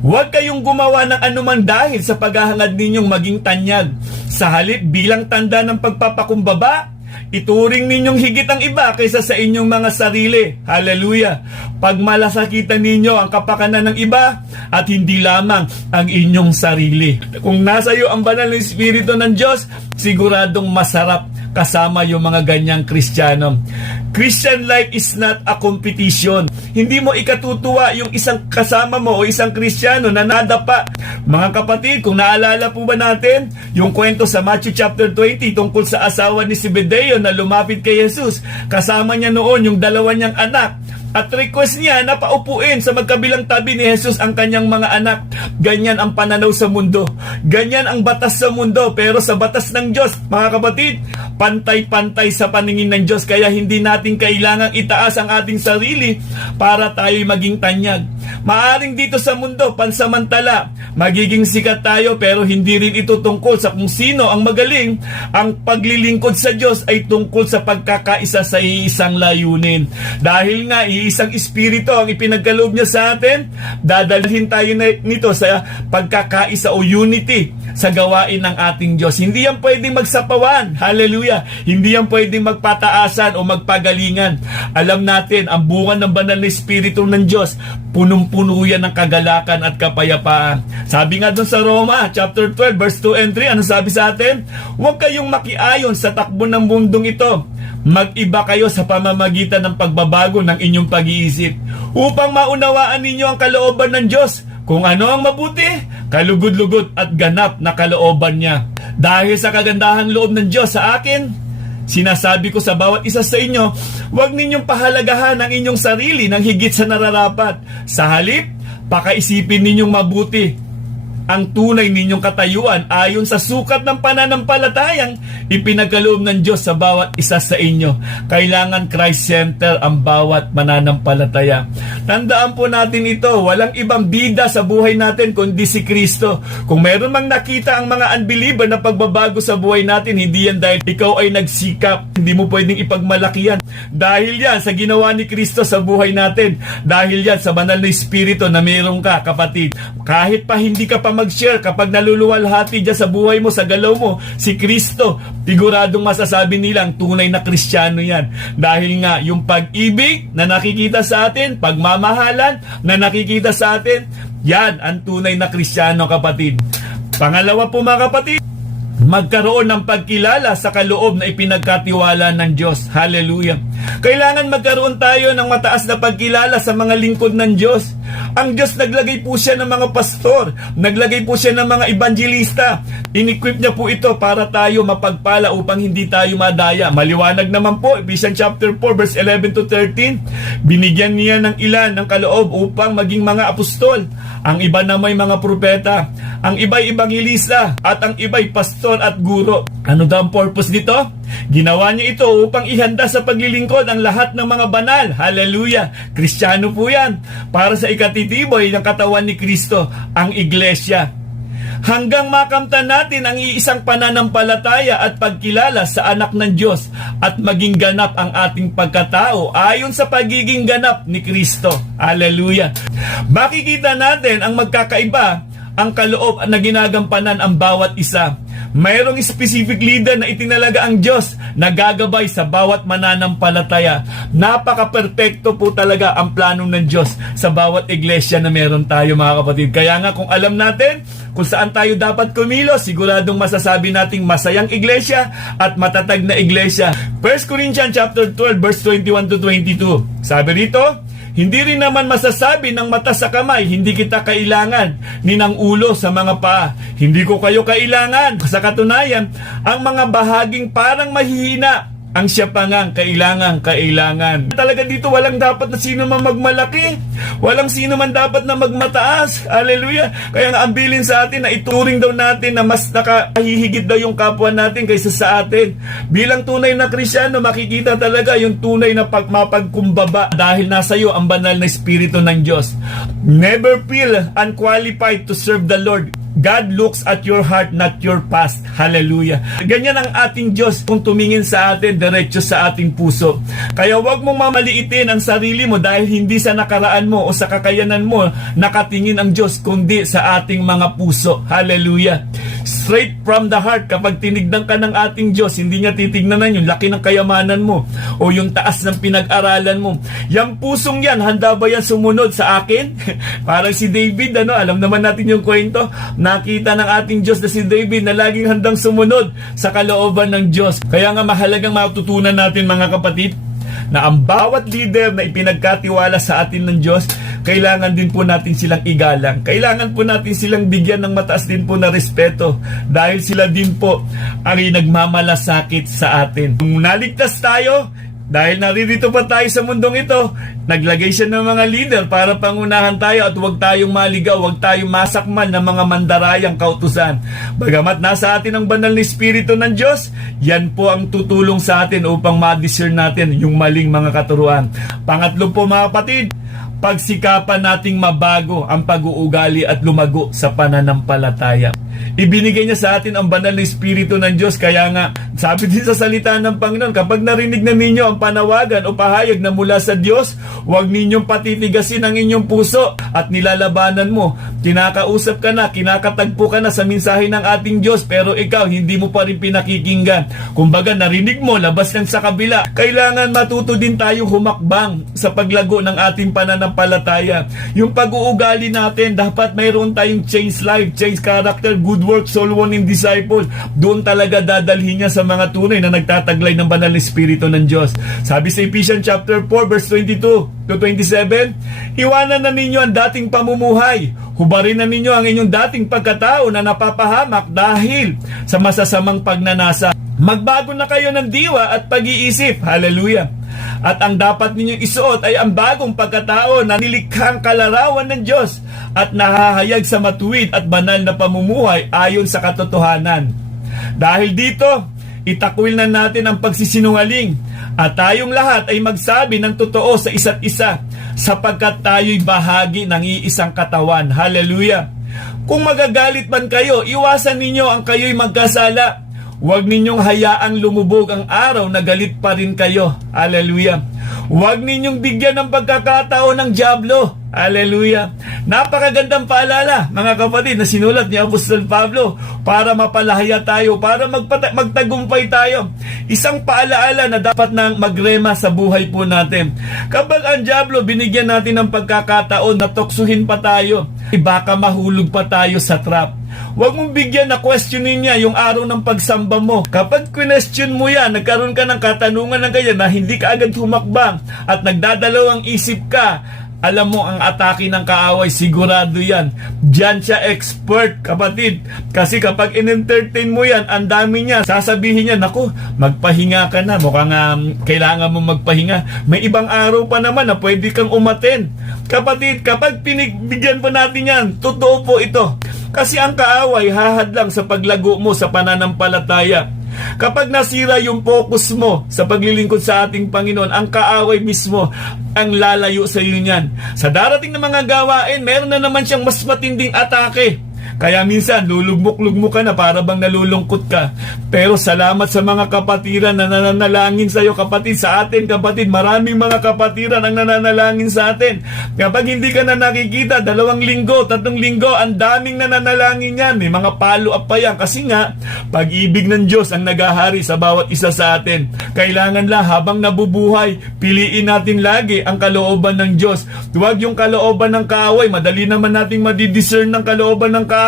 Huwag kayong gumawa ng anumang dahil sa paghahangad ninyong maging tanyag. Sa halip bilang tanda ng pagpapakumbaba, ituring ninyong higit ang iba kaysa sa inyong mga sarili. Hallelujah! Pagmalasakitan ninyo ang kapakanan ng iba at hindi lamang ang inyong sarili. Kung nasa iyo ang banal na Espiritu ng Diyos, siguradong masarap kasama yung mga ganyang Kristiyano. Christian life is not a competition. Hindi mo ikatutuwa yung isang kasama mo o isang Kristiyano na nadapa. Mga kapatid, kung naalala po ba natin yung kwento sa Matthew chapter 20 tungkol sa asawa ni Zebedeo na lumapit kay Jesus. Kasama niya noon yung dalawa niyang anak. At request niya na paupuin sa magkabilang tabi ni Jesus ang kanyang mga anak. Ganyan ang pananaw sa mundo. Ganyan ang batas sa mundo. Pero sa batas ng Diyos, mga kapatid, pantay-pantay sa paningin ng Diyos. Kaya hindi natin kailangang itaas ang ating sarili para tayo maging tanyag. Maaring dito sa mundo, pansamantala, magiging sikat tayo pero hindi rin ito tungkol sa kung sino ang magaling. Ang paglilingkod sa Diyos ay tungkol sa pagkakaisa sa iisang layunin. Dahil nga, isang espiritu ang ipinagkaloob niya sa atin, dadalhin tayo nito sa pagkakaisa o unity sa gawain ng ating Diyos. Hindi yan pwedeng magsapawan. Hallelujah! Hindi yan pwedeng magpataasan o magpagalingan. Alam natin, ang bunga ng banal na espiritu ng Diyos, punong-puno yan ng kagalakan at kapayapaan. Sabi nga doon sa Roma, chapter 12, verse 2 and 3, ano sabi sa atin? Huwag kayong makiayon sa takbo ng mundong ito. Mag-iba kayo sa pamamagitan ng pagbabago ng inyong pag-iisip upang maunawaan ninyo ang kalooban ng Diyos, kung ano ang mabuti, kalugod-lugod at ganap na kalooban niya. Dahil sa kagandahang loob ng Diyos sa akin, sinasabi ko sa bawat isa sa inyo, huwag ninyong pahalagahan ang inyong sarili ng higit sa nararapat. Sa halip, pakaisipin ninyong mabuti ang tunay ninyong katayuan ayon sa sukat ng pananampalatayang ipinagkaloob ng Diyos sa bawat isa sa inyo. Kailangan Christ-center ang bawat mananampalataya. Tandaan po natin ito, walang ibang bida sa buhay natin kundi si Kristo. Kung meron mang nakita ang mga unbeliever na pagbabago sa buhay natin, hindi yan dahil ikaw ay nagsikap. Hindi mo pwedeng ipagmalaki yan. Dahil yan sa ginawa ni Kristo sa buhay natin. Dahil yan sa banal na Espiritu na meron ka, kapatid. Kahit pa hindi ka pa mag-share, kapag naluluwalhati dyan sa buhay mo, sa galaw mo, si Kristo, siguradong masasabi nilang tunay na Kristiyano yan. Dahil nga, yung pag-ibig na nakikita sa atin, pagmamahalan na nakikita sa atin, yan ang tunay na Kristiyano, kapatid. Pangalawa po mga kapatid, magkaroon ng pagkilala sa kaloob na ipinagkatiwala ng Diyos. Hallelujah! Kailangan magkaroon tayo ng mataas na pagkilala sa mga lingkod ng Diyos. Ang Diyos naglagay po siya ng mga pastor, naglagay po siya ng mga evangelista. In-equip niya po ito para tayo mapagpala upang hindi tayo madaya. Maliwanag naman po, Ephesians chapter 4 verse 11 to 13, binigyan niya ng ilan ng kaloob upang maging mga apostol. Ang iba na may mga propeta, ang iba'y evangelista, at ang iba'y pastor at guro. Ano daw ang purpose nito? Ginawa niya ito upang ihanda sa paglilingkod ang lahat ng mga banal. Hallelujah! Kristiyano po yan. Para sa ikatitiboy ng katawan ni Kristo, ang iglesia. Hanggang makamtan natin ang iisang pananampalataya at pagkilala sa anak ng Diyos at maging ganap ang ating pagkatao ayon sa pagiging ganap ni Kristo. Hallelujah! Makikita natin ang magkakaiba ang kaloob na ginagampanan ang bawat isa. Mayroong specific leader na itinalaga ang Diyos na gagabay sa bawat mananampalataya. Napaka-perpekto po talaga ang plano ng Diyos sa bawat iglesia na meron tayo, mga kapatid. Kaya nga kung alam natin kung saan tayo dapat kumilos, siguradong masasabi nating masayang iglesia at matatag na iglesia. 1 Corinthians chapter 12 verse 21 to 22. Sabi rito, hindi rin naman masasabi ng mata sa kamay, hindi kita kailangan, ni ng ulo sa mga paa. Hindi ko kayo kailangan. Sa katunayan, ang mga bahaging parang mahihina, ang siya pa ngang kailangan. Talaga dito walang dapat na sino man magmalaki. Walang sino man dapat na magmataas. Hallelujah. Kaya nga ang bilin sa atin na ituring daw natin na mas nakahihigit daw yung kapwa natin kaysa sa atin. Bilang tunay na Kristiyano, makikita talaga yung tunay na mapagkumbaba dahil nasa iyo ang banal na Espiritu ng Diyos. Never feel unqualified to serve the Lord. God looks at your heart, not your past. Hallelujah. Ganyan ang ating Diyos kung tumingin sa atin, diretso sa ating puso. Kaya wag mong mamaliitin ang sarili mo dahil hindi sa nakaraan mo o sa kakayanan mo nakatingin ang Diyos, kundi sa ating mga puso. Hallelujah. Straight from the heart, kapag tinignan ka ng ating Diyos, hindi niya titignan yung laki ng kayamanan mo o yung taas ng pinag-aralan mo. Yang pusong yan, handa ba yan sumunod sa akin? Parang si David, alam naman natin yung kwento. Nakita ng ating Diyos na si David na laging handang sumunod sa kalooban ng Diyos. Kaya nga mahalagang matutunan natin, mga kapatid, na ang bawat leader na ipinagkatiwala sa atin ng Diyos, kailangan din po natin silang igalang. Kailangan po natin silang bigyan ng mataas din po na respeto dahil sila din po ang nagmamalasakit sa atin. Kung naligtas tayo, dahil naririto pa tayo sa mundong ito, naglagay siya ng mga leader para pangunahan tayo at huwag tayong maligaw, huwag tayong masakmal ng mga mandarayang kautusan. Bagamat nasa atin ang banal na Espiritu ng Diyos, yan po ang tutulong sa atin upang ma-discern natin yung maling mga katuruan. Pangatlo po, mga kapatid, pagsikapan nating mabago ang pag-uugali at lumago sa pananampalataya. Ibinigay niya sa atin ang banal na Espiritu ng Diyos. Kaya nga, sabi din sa salita ng Panginoon, kapag narinig na ninyo ang panawagan o pahayag na mula sa Diyos, huwag ninyong patitigasin ang inyong puso at nilalabanan mo. Kinakausap ka na, kinakatagpo ka na sa mensahe ng ating Diyos, pero ikaw, hindi mo pa rin pinakikinggan. Kumbaga, narinig mo, labas lang sa kabila. Kailangan matuto din tayong humakbang sa paglago ng ating pananampalataya. Yung pag-uugali natin, dapat mayroon tayong change life, change character, good work, soul winning disciple. Doon talaga dadalhin niya sa mga tunay na nagtataglay ng banal na Espiritu ng Diyos. Sabi sa Ephesians chapter 4 verse 22 to 27, iwanan na ninyo ang dating pamumuhay. Hubarin na ninyo ang inyong dating pagkatao na napapahamak dahil sa masasamang pagnanasa. Magbago na kayo ng diwa at pag-iisip. Hallelujah. At ang dapat ninyong isuot ay ang bagong pagkatao na nilikhang kalarawan ng Diyos at nahahayag sa matuwid at banal na pamumuhay ayon sa katotohanan. Dahil dito, itakwil na natin ang pagsisinungaling at tayong lahat ay magsabi ng totoo sa isa't isa sapagkat tayo'y bahagi ng iisang katawan. Hallelujah. Kung magagalit man kayo, iwasan ninyo ang kayo'y magkasala. Huwag ninyong hayaang lumubog ang araw na galit pa rin kayo. Hallelujah. Huwag ninyong bigyan ng pagkakataon ng dyablo. Hallelujah. Napakagandang paalala, mga kapatid, na sinulat ni Apostol Pablo para mapalahaya tayo, para magtagumpay tayo. Isang paalaala na dapat nang magrema sa buhay po natin. Kapag ang dyablo binigyan natin ng pagkakataon na tuksuhin pa tayo, baka mahulog pa tayo sa trap. Huwag mong bigyan na questionin niya yung araw ng pagsamba mo. Kapag question mo yan, nagkaroon ka ng katanungan ng ganyan na hindi ka agad humakbang at nagdadalawang isip ka, alam mo, ang atake ng kaaway, sigurado yan. Diyan siya expert, kapatid. Kasi kapag in-entertain mo yan, ang dami niya. Sasabihin niya, naku, magpahinga ka na. Mukhang kailangan mo magpahinga. May ibang araw pa naman na pwede kang umaten. Kapatid, kapag pinigbigyan pa natin yan, totoo po ito. Kasi ang kaaway hahadlang sa paglago mo sa pananampalataya. Kapag nasira yung focus mo sa paglilingkod sa ating Panginoon, ang kaaway mismo ang lalayo sa iyo niyan. Sa darating na mga gawain, meron na naman siyang mas matinding atake. Kaya minsan, lulugmok-lugmok ka na para bang nalulungkot ka. Pero salamat sa mga kapatiran na nananalangin sa iyo, kapatid. Sa atin, kapatid, maraming mga kapatiran ang nananalangin sa atin. Kapag hindi ka na nakikita, 2 linggo, 3 linggo, ang daming nananalangin yan. May mga follow-up pa yan. Kasi nga, pag-ibig ng Diyos ang nagahari sa bawat isa sa atin. Kailangan lang, habang nabubuhay, piliin natin lagi ang kalooban ng Diyos. Huwag yung kalooban ng kaaway. Madali naman nating madidiscern ng kalooban ng kaaway.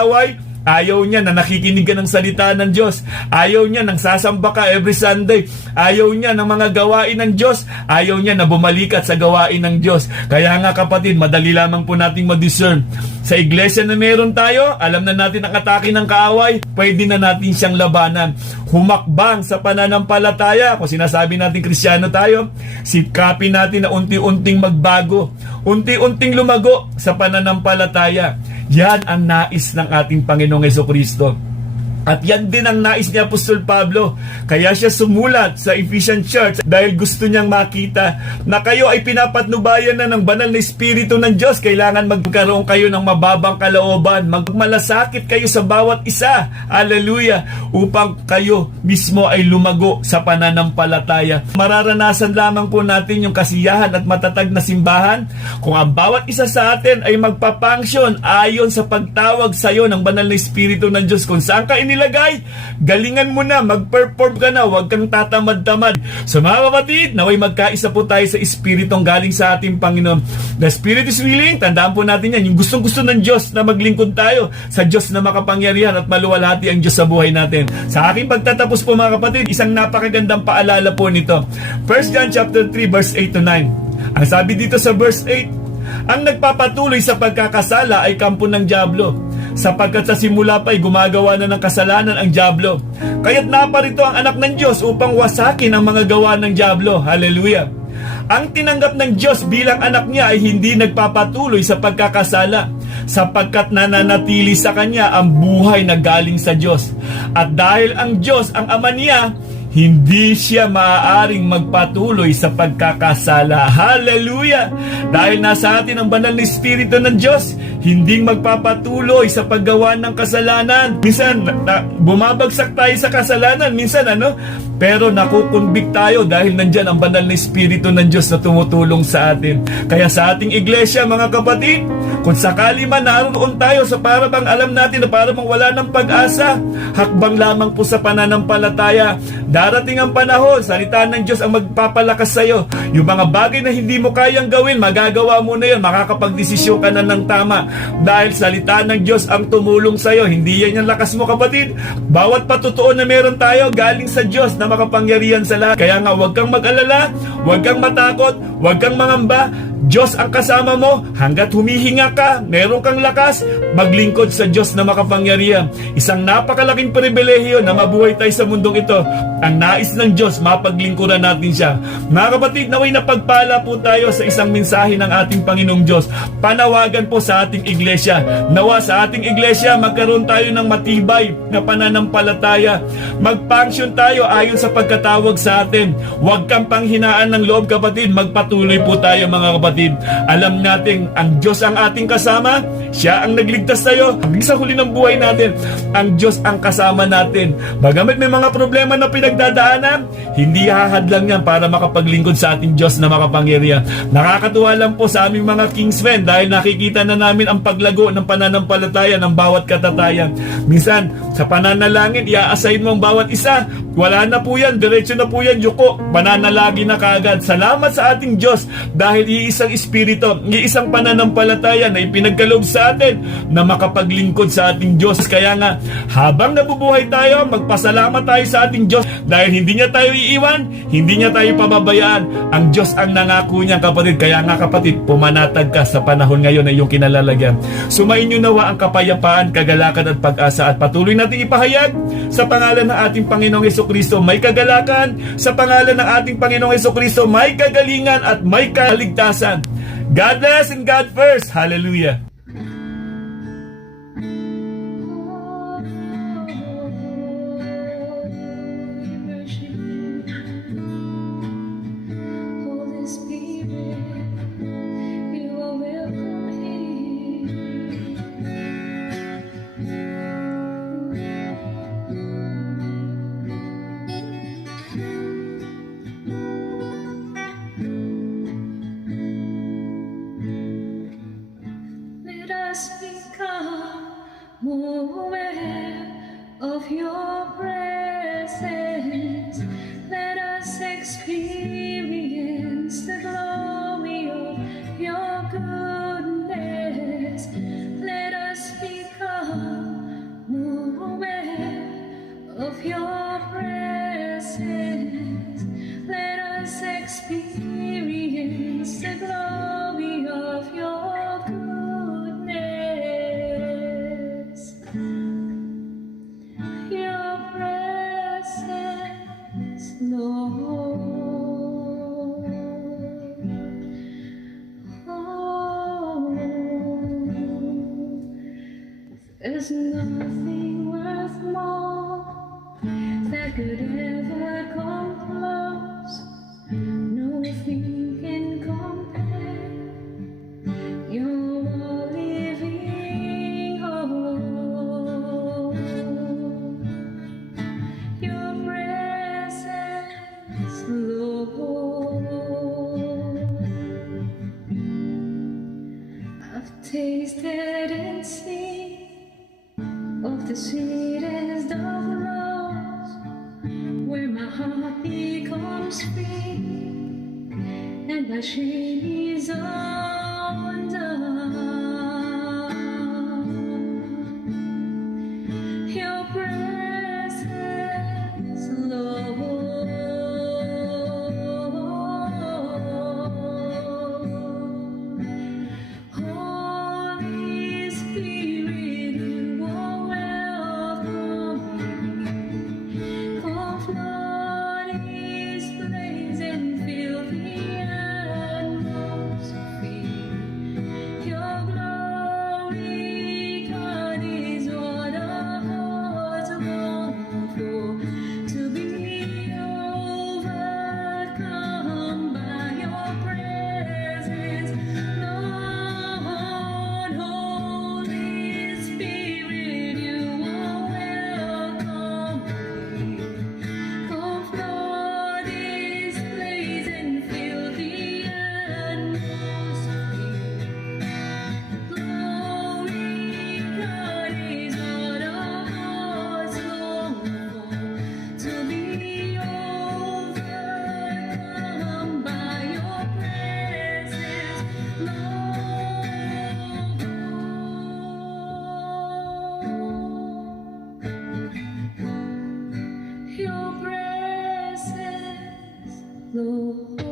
Ayaw niya na nakikinig ka ng salita ng Diyos. Ayaw niya nang sasamba ka every Sunday. Ayaw niya ng mga gawain ng Diyos. Ayaw niya na bumalikat sa gawain ng Diyos. Kaya nga, kapatid, madali lamang po nating ma-discern. Sa iglesia na meron tayo, alam na natin ang atake ng kaaway, pwede na natin siyang labanan. Humakbang sa pananampalataya. Kung sinasabi natin Kristiyano tayo, sikapin natin na unti-unting magbago, unti-unting lumago sa pananampalataya. Yan ang nais ng ating Panginoong Jesucristo. At yan din ang nais ni Apostol Pablo. Kaya siya sumulat sa Ephesian Church dahil gusto niyang makita na kayo ay pinapatnubayan na ng banal na Espiritu ng Diyos. Kailangan magkaroon kayo ng mababang kalooban. Magmalasakit kayo sa bawat isa. Hallelujah! Upang kayo mismo ay lumago sa pananampalataya. Mararanasan lamang po natin yung kasiyahan at matatag na simbahan kung ang bawat isa sa atin ay magpapangsyon ayon sa pagtawag sa iyo ng banal na Espiritu ng Diyos. Kung saan ka inilagay, galingan mo na, mag-perform ka na, huwag kang tatamad-tamad. So mga kapatid, naway magkaisa po tayo sa Espiritong galing sa ating Panginoon. The Spirit is willing, tandaan po natin yan, yung gustong-gusto ng Diyos na maglingkod tayo sa Diyos na makapangyarihan at maluwalhati ang Diyos sa buhay natin. Sa aking pagtatapos po mga kapatid, isang napakagandang paalala po nito. 1 John chapter 3 verse 8 to 9. Ang sabi dito sa verse 8, ang nagpapatuloy sa pagkakasala ay kampo ng dyablo, sapagkat sa simula pa ay gumagawa na ng kasalanan ang dyablo. Kaya't naparito ang anak ng Diyos upang wasakin ang mga gawa ng dyablo. Hallelujah! Ang tinanggap ng Diyos bilang anak niya ay hindi nagpapatuloy sa pagkakasala, sapagkat nananatili sa kanya ang buhay na galing sa Diyos. At dahil ang Diyos ang ama niya, hindi siya maaaring magpatuloy sa pagkakasala. Hallelujah! Dahil nasa atin ang banal na Espiritu ng Diyos, hindi magpapatuloy sa paggawa ng kasalanan. Minsan, bumabagsak tayo sa kasalanan. Minsan, pero nakukonvict tayo dahil nandyan ang banal na Espiritu ng Diyos na tumutulong sa atin. Kaya sa ating iglesia, mga kapatid, kung sakali man naroon tayo sa para bang alam natin na para bang wala ng pag-asa, hakbang lamang po sa pananampalataya. Darating ang panahon, salita ng Diyos ang magpapalakas sa iyo. Yung mga bagay na hindi mo kayang gawin, magagawa mo na yun, makakapagdesisyon ka na ng tama. Dahil salita ng Diyos ang tumulong sa iyo. Hindi yan yung lakas mo, kapatid. Bawat patutuon na meron tayo, galing sa Diyos na makapangyarihan sa lahat. Kaya nga, huwag kang mag-alala, huwag kang matakot, huwag kang mangamba. Diyos ang kasama mo hanggat humihinga ka, meron kang lakas, maglingkod sa Diyos na makapangyarihan. Isang napakalaking pribilehiyo na mabuhay tayo sa mundong ito. Ang nais ng Diyos, mapaglingkuran natin siya. Mga kapatid, naway napagpala po tayo sa isang mensahe ng ating Panginoong Diyos. Panawagan po sa ating iglesia. Nawa sa ating iglesia, magkaroon tayo ng matibay na pananampalataya. Mag-function tayo ayon sa pagkatawag sa atin. Huwag kang panghinaan ng loob, kapatid. Magpatuloy po tayo, mga kapatid. Alam natin, ang Diyos ang ating kasama. Siya ang nagligtas tayo. Hanggang sa huli ng buhay natin, ang Diyos ang kasama natin. Bagamit may mga problema na pinagdadaanan, hindi hahadlang yan para makapaglingkod sa ating Diyos na makapangyarihan. Nakakatuwa lang po sa aming mga Kingsmen dahil nakikita na namin ang paglago ng pananampalataya ng bawat katatayan. Minsan, sa pananalangin, i-assign mo ang bawat isa. Wala na po yan, diretso na po yan, yuko. Pananalagi na kaagad. Salamat sa ating Diyos dahil iisang Espiritu, iisang pananampalataya na ipinagkaloob sa atin na makapaglingkod sa ating Diyos. Kaya nga, habang nabubuhay tayo, magpasalamat tayo sa ating Diyos dahil hindi niya tayo iiwan, hindi niya tayo pababayaan. Ang Diyos ang nangako niya, kapatid. Kaya nga, kapatid, pumanatag ka sa panahon ngayon na iyong kinalalagyan. Sumainyo nawa ang kapayapaan, kagalakan at pag-asa at patuloy nating ipahayag sa pangalan ng ating Panginoong Hesukristo may kagalakan, sa pangalan ng ating Panginoong Hesukristo may kagalingan at may kaligtasan. God bless and God first. Hallelujah. tasted and seen of the sweetest of loves, where my heart becomes free and my shame is undone. Your presence, Lord. Holy Spirit, you are welcome. Come flood this place and fill the atmosphere. Your glory, God, is what our hearts long for. To be overcome by your presence, Lord. Holy Spirit, you are welcome. Come flood this place and fill the atmosphere. Glory, God, is what our hearts long for. To be overcome by your presence, Lord. Your presence, Lord.